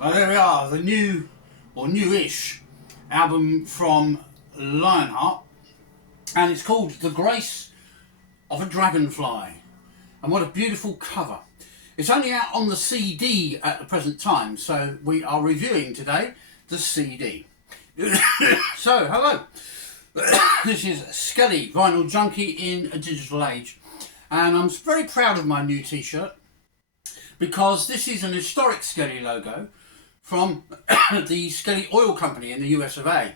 Well, there we are, the new, or newish, album from LIONHEART, and it's called The Grace of a Dragonfly. And what a beautiful cover. It's only out on the CD at the present time, so we are reviewing today the CD. So, hello. This is Skelly, Vinyl Junkie in a Digital Age. And I'm very proud of my new t-shirt because this is an historic Skelly logo from the Skelly Oil Company in the US of A,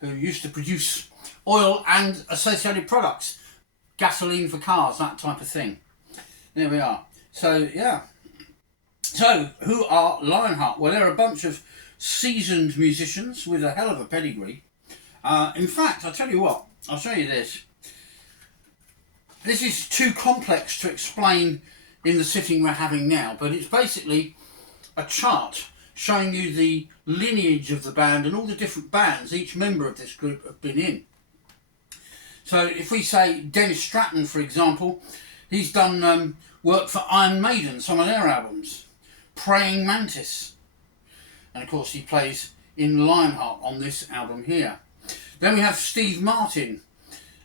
who used to produce oil and associated products, gasoline for cars, that type of thing. There we are. So, yeah. So, who are LIONHEART? Well, they're a bunch of seasoned musicians with a hell of a pedigree. In fact, I'll tell you what, I'll show you this. This is too complex to explain in the sitting we're having now, but it's basically a chart showing you the lineage of the band and all the different bands each member of this group have been in. So if we say Dennis Stratton, for example, he's done work for Iron Maiden, some of their albums, Praying Mantis, and of course he plays in LIONHEART on this album here. Then we have Steve Martin,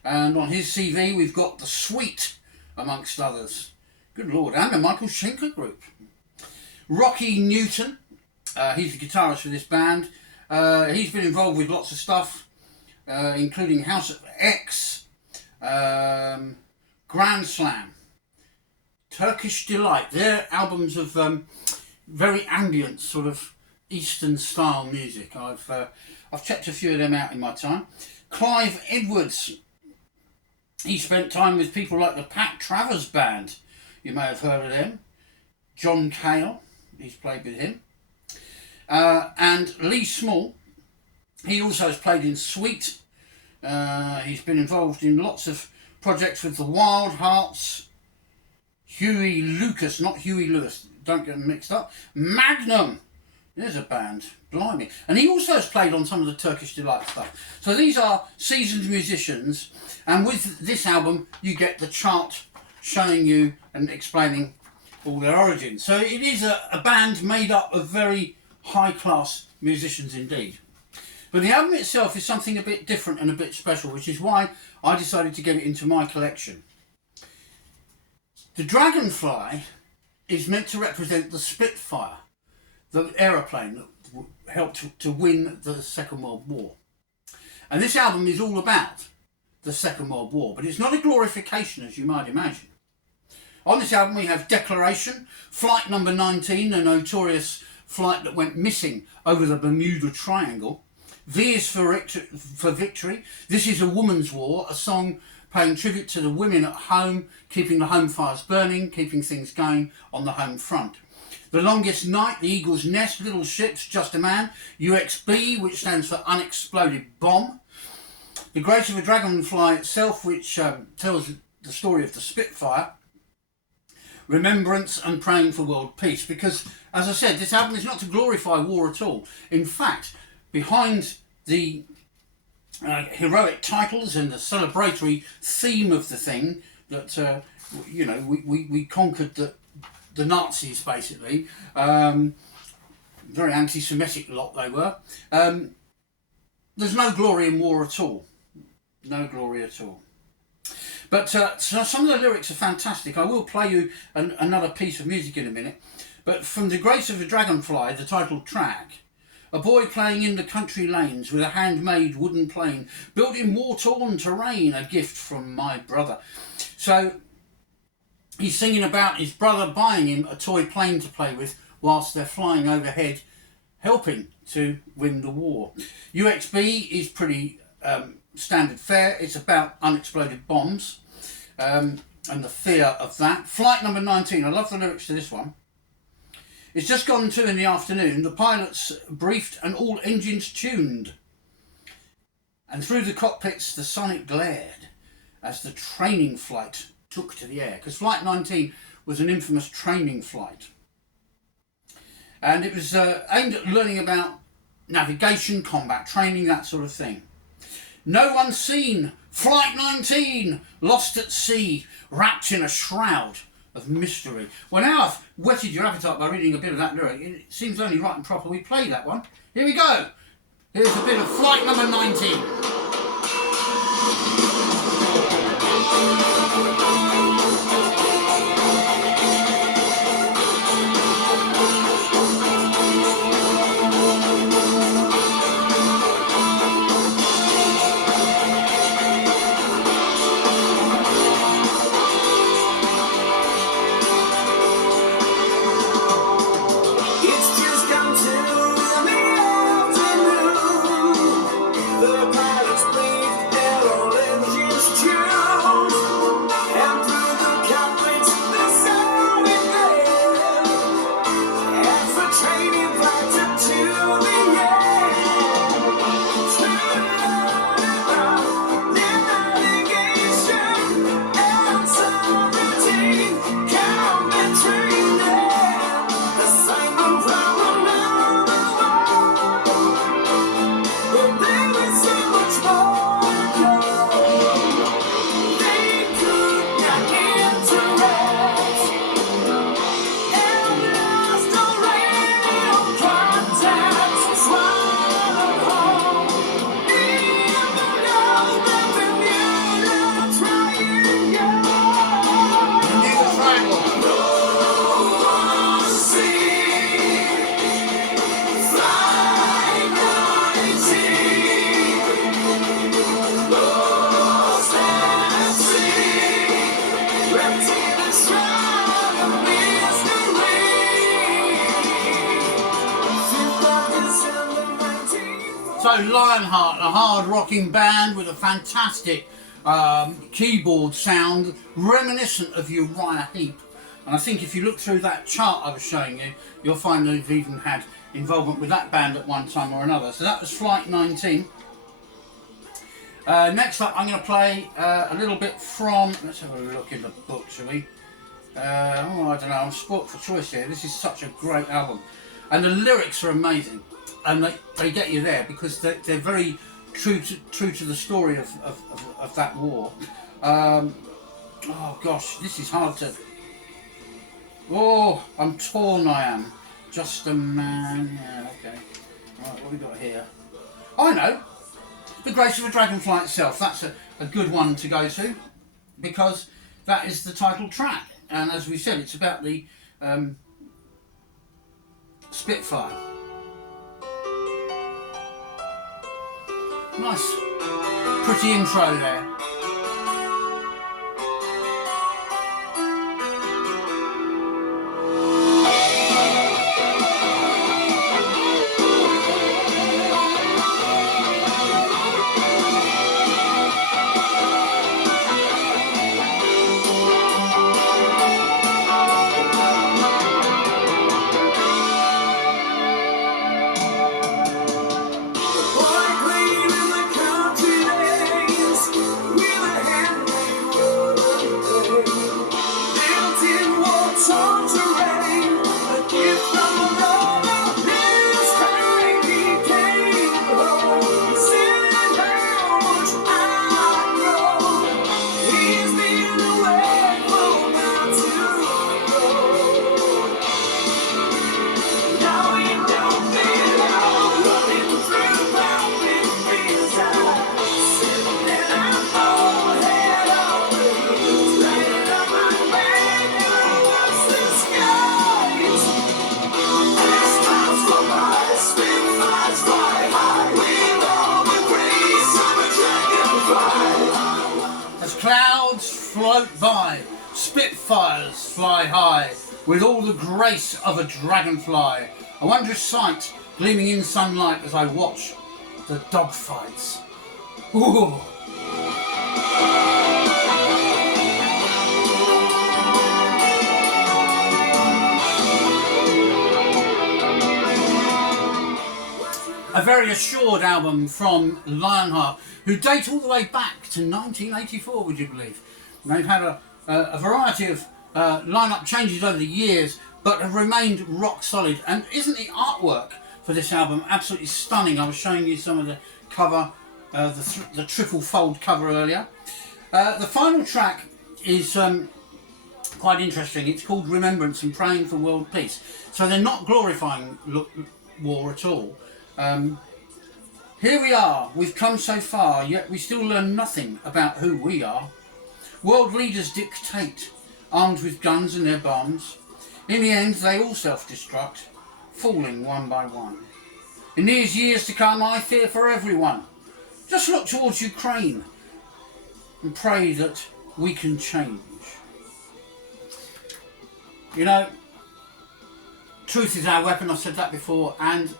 and on his CV we've got The Sweet, amongst others. Good Lord, and the Michael Schenker Group. Rocky Newton, he's the guitarist for this band. He's been involved with lots of stuff, including House of X, Grand Slam, Turkish Delight. They're albums of very ambient, sort of Eastern style music. I've checked a few of them out in my time. Clive Edwards, he spent time with people like the Pat Travers Band. You may have heard of them. John Cale, he's played with him. And Lee Small, he also has played in Sweet. He's been involved in lots of projects with the Wild Hearts, Huey Lucas, not Huey Lewis, don't get them mixed up. Magnum, there's a band, blimey. And he also has played on some of the Turkish Delight stuff. So these are seasoned musicians, and with this album you get the chart showing you and explaining all their origins. So it is a band made up of very high-class musicians indeed. But the album itself is something a bit different and a bit special, which is why I decided to get it into my collection. The Dragonfly is meant to represent the Spitfire, the aeroplane that helped to win the Second World War. And this album is all about the Second World War, but it's not a glorification as you might imagine. On this album we have Declaration, Flight Number 19, the notorious flight that went missing over the Bermuda Triangle, V is for Victory, This Is a Woman's War, a song paying tribute to the women at home, keeping the home fires burning, keeping things going on the home front. The Longest Night, The Eagle's Nest, Little Ships, Just a Man, UXB, which stands for Unexploded Bomb. The Grace of a Dragonfly itself, which tells the story of the Spitfire. Remembrance and Praying for World Peace, because, as I said, this album is not to glorify war at all. In fact, behind the heroic titles and the celebratory theme of the thing, that, we conquered the Nazis, basically. Very anti-Semitic lot they were. There's no glory in war at all. No glory at all. But so some of the lyrics are fantastic. I will play you another piece of music in a minute. But from The Grace of a Dragonfly, the title track, a boy playing in the country lanes with a handmade wooden plane, built in war-torn terrain, a gift from my brother. So he's singing about his brother buying him a toy plane to play with whilst they're flying overhead, helping to win the war. UXB is pretty standard fare. It's about unexploded bombs and the fear of that. Flight Number 19, I love the lyrics to this one. It's just gone 2 in the afternoon. The pilots briefed and all engines tuned. And through the cockpits the sun it glared as the training flight took to the air. Because Flight 19 was an infamous training flight. And it was aimed at learning about navigation, combat training, that sort of thing. No one seen. Flight 19, lost at sea, wrapped in a shroud of mystery. Well, now I've whetted your appetite by reading a bit of that lyric, it seems only right and proper we play that one. Here we go. Here's a bit of flight number 19. So Lionheart, a hard rocking band with a fantastic keyboard sound, reminiscent of Uriah Heep. And I think if you look through that chart I was showing you, you'll find they've even had involvement with that band at one time or another. So that was Flight 19. Next up I'm going to play a little bit from, let's have a look in the book, shall we? I don't know, I'm sport for choice here. This is such a great album. And the lyrics are amazing. And they get you there because they're very true to the story of that war. Oh gosh, this is hard to... Oh, I'm torn, I am. Just a man, yeah, okay. Right, what have we got here? I know, The Grace of a Dragonfly itself. That's a good one to go to because that is the title track. And as we said, it's about the Spitfire. Nice, pretty intro there. Float by, Spitfires fly high, with all the grace of a dragonfly. A wondrous sight, gleaming in sunlight as I watch the dogfights. Ooh. A very assured album from Lionheart, who date all the way back to 1984, would you believe? They've had a variety of lineup changes over the years, but have remained rock solid. And isn't the artwork for this album absolutely stunning? I was showing you some of the cover, the triple fold cover earlier. The final track is quite interesting. It's called Remembrance and Praying for World Peace. So they're not glorifying war at all. Here we are, we've come so far, yet we still learn nothing about who we are. World leaders dictate, armed with guns and their bombs. In the end, they all self-destruct, falling one by one. In these years to come, I fear for everyone. Just look towards Ukraine and pray that we can change. You know, truth is our weapon, I've said that before, and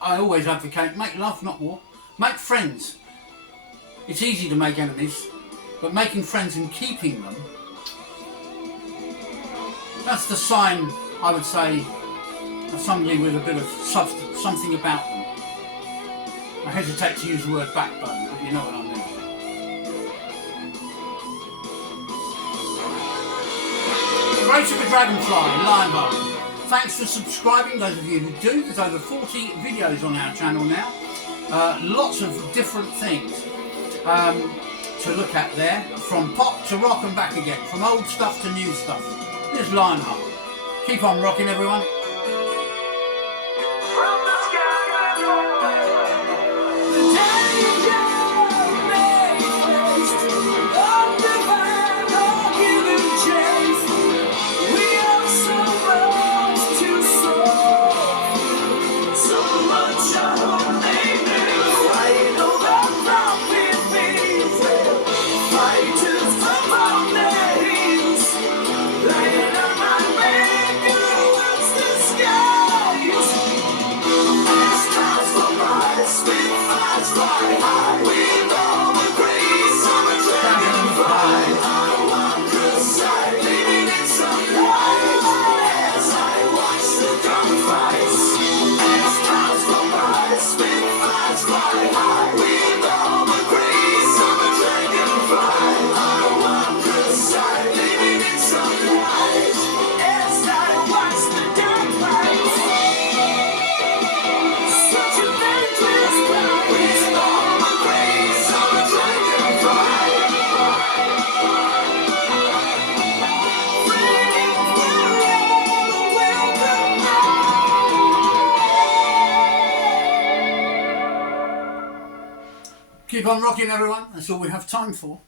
I always advocate, make love, not war. Make friends. It's easy to make enemies, but making friends and keeping them, that's the sign, I would say, of somebody with a bit of substance, something about them. I hesitate to use the word backbone, but you know what I mean. Grace of a Dragonfly, Lionheart. Thanks for subscribing, those of you who do. There's over 40 videos on our channel now. Lots of different things to look at there. From pop to rock and back again. From old stuff to new stuff. Here's Lionheart. Keep on rocking, everyone. Keep on rocking, everyone. That's all we have time for.